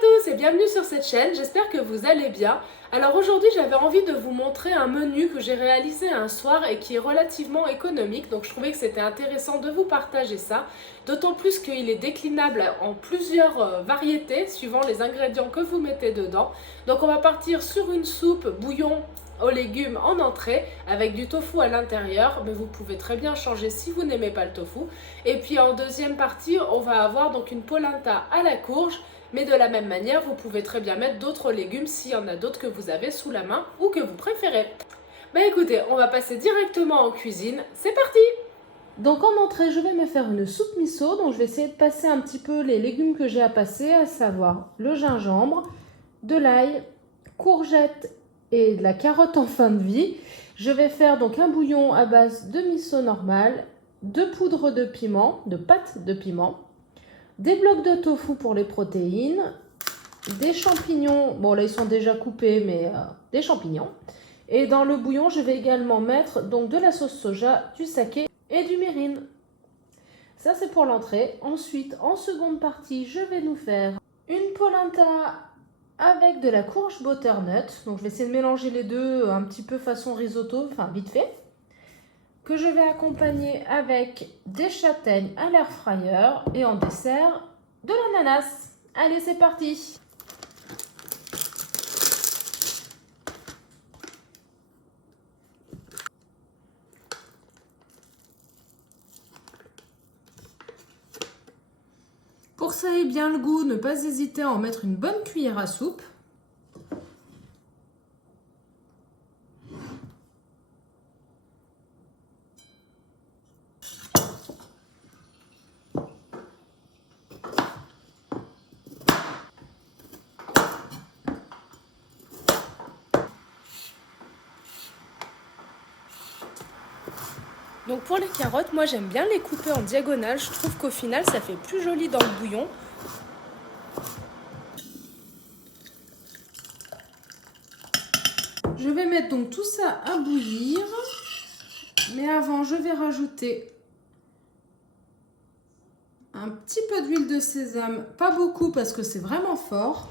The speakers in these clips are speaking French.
tous et bienvenue sur cette chaîne, j'espère que vous allez bien. Alors aujourd'hui j'avais envie de vous montrer un menu que j'ai réalisé un soir et qui est relativement économique, donc je trouvais que c'était intéressant de vous partager ça, d'autant plus qu'il est déclinable en plusieurs variétés suivant les ingrédients que vous mettez dedans. Donc on va partir sur une soupe bouillon aux légumes en entrée avec du tofu à l'intérieur, mais vous pouvez très bien changer si vous n'aimez pas le tofu. Et puis en deuxième partie on va avoir donc une polenta à la courge, mais de la même manière vous pouvez très bien mettre d'autres légumes s'il y en a d'autres que vous avez sous la main ou que vous préférez. Bah écoutez, on va passer directement en cuisine, c'est parti! Donc en entrée je vais me faire une soupe miso, donc je vais essayer de passer un petit peu les légumes que j'ai à passer, à savoir le gingembre, de l'ail, courgettes et de la carotte en fin de vie. Je vais faire donc un bouillon à base de miso normal, de poudre de piment, de pâte de piment, des blocs de tofu pour les protéines, des champignons, bon là ils sont déjà coupés mais des champignons. Et dans le bouillon je vais également mettre donc de la sauce soja, du saké et du mirin. Ça c'est pour l'entrée. Ensuite en seconde partie je vais nous faire une polenta avec de la courge butternut. Donc je vais essayer de mélanger les deux un petit peu façon risotto, enfin vite fait. Que je vais accompagner avec des châtaignes à l'air fryer et en dessert de l'ananas. Allez c'est parti! Pour que ça ait bien le goût, ne pas hésiter à en mettre une bonne cuillère à soupe. Donc pour les carottes, moi j'aime bien les couper en diagonale. Je trouve qu'au final ça fait plus joli dans le bouillon. Je vais mettre donc tout ça à bouillir. Mais avant je vais rajouter un petit peu d'huile de sésame. Pas beaucoup parce que c'est vraiment fort.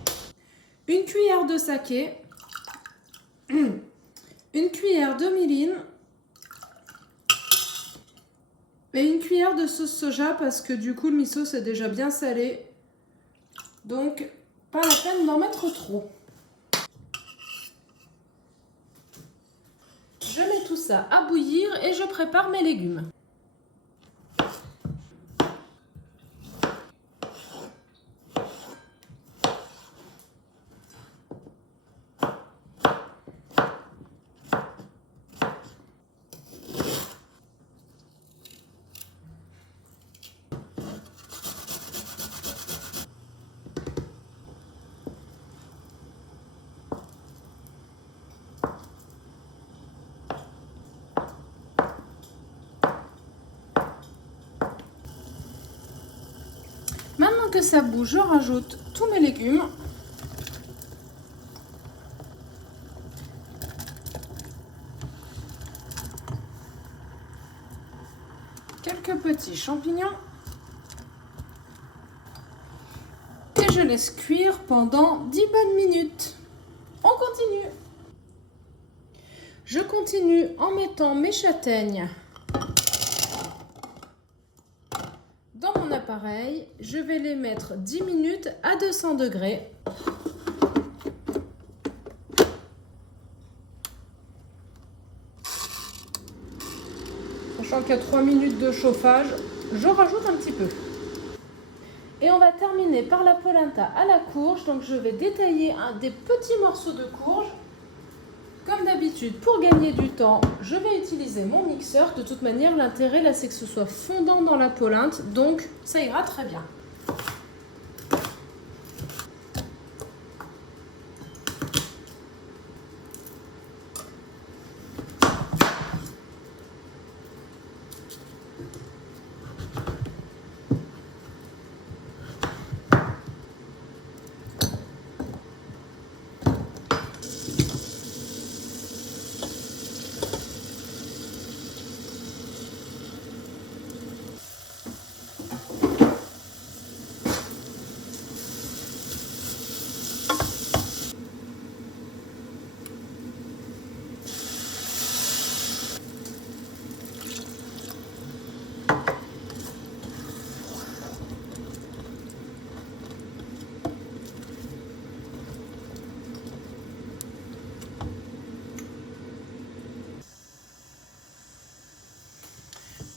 Une cuillère de saké. Une cuillère de mirin. Et une cuillère de sauce soja parce que du coup le miso c'est déjà bien salé. Donc pas la peine d'en mettre trop. Je mets tout ça à bouillir et je prépare mes légumes. Maintenant que ça bouge, je rajoute tous mes légumes. Quelques petits champignons. Et je laisse cuire pendant 10 bonnes minutes. On continue. Je continue en mettant mes châtaignes dans mon appareil. Je vais les mettre 10 minutes à 200 degrés. Sachant qu'il y a 3 minutes de chauffage, je rajoute un petit peu. Et on va terminer par la polenta à la courge. Donc je vais détailler des petits morceaux de courge. Comme d'habitude, pour gagner du temps, je vais utiliser mon mixeur. De toute manière, l'intérêt là, c'est que ce soit fondant dans la polenta. Donc ça ira très bien.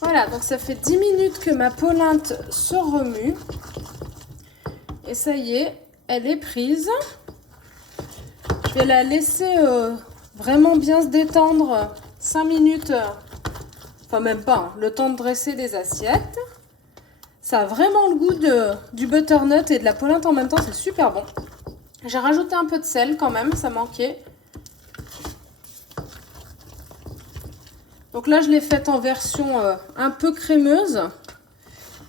Voilà, donc ça fait 10 minutes que ma polenta se remue. Et ça y est, elle est prise. Je vais la laisser vraiment bien se détendre 5 minutes. Enfin même pas, hein, le temps de dresser les assiettes. Ça a vraiment le goût du butternut et de la polenta en même temps, c'est super bon. J'ai rajouté un peu de sel quand même, ça manquait. Donc là, je l'ai faite en version un peu crémeuse.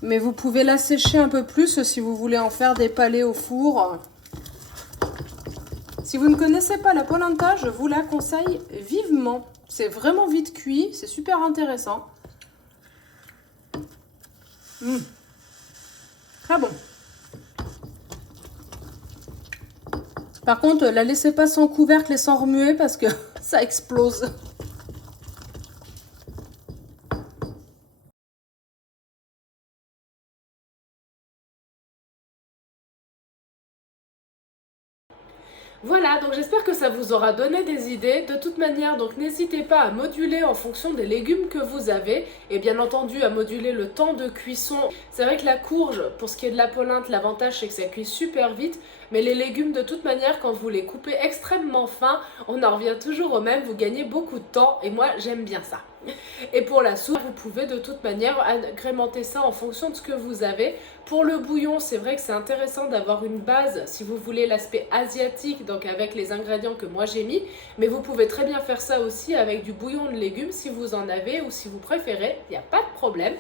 Mais vous pouvez la sécher un peu plus si vous voulez en faire des palets au four. Si vous ne connaissez pas la polenta, je vous la conseille vivement. C'est vraiment vite cuit, c'est super intéressant. Très bon. Par contre, la laissez pas sans couvercle et sans remuer parce que ça explose. Voilà, donc j'espère que ça vous aura donné des idées. De toute manière, donc n'hésitez pas à moduler en fonction des légumes que vous avez et bien entendu à moduler le temps de cuisson. C'est vrai que la courge, pour ce qui est de la polenta, l'avantage c'est que ça cuit super vite, mais les légumes de toute manière, quand vous les coupez extrêmement fins, on en revient toujours au même, vous gagnez beaucoup de temps et moi j'aime bien ça. Et pour la soupe, vous pouvez de toute manière agrémenter ça en fonction de ce que vous avez. Pour le bouillon, c'est vrai que c'est intéressant d'avoir une base si vous voulez l'aspect asiatique, donc avec les ingrédients que moi j'ai mis. Mais vous pouvez très bien faire ça aussi avec du bouillon de légumes si vous en avez ou si vous préférez, il n'y a pas de problème.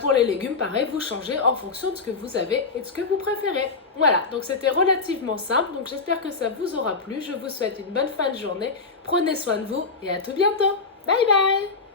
Pour les légumes, pareil, vous changez en fonction de ce que vous avez et de ce que vous préférez. Voilà, donc c'était relativement simple, donc j'espère que ça vous aura plu. Je vous souhaite une bonne fin de journée, prenez soin de vous et à tout bientôt. Bye bye!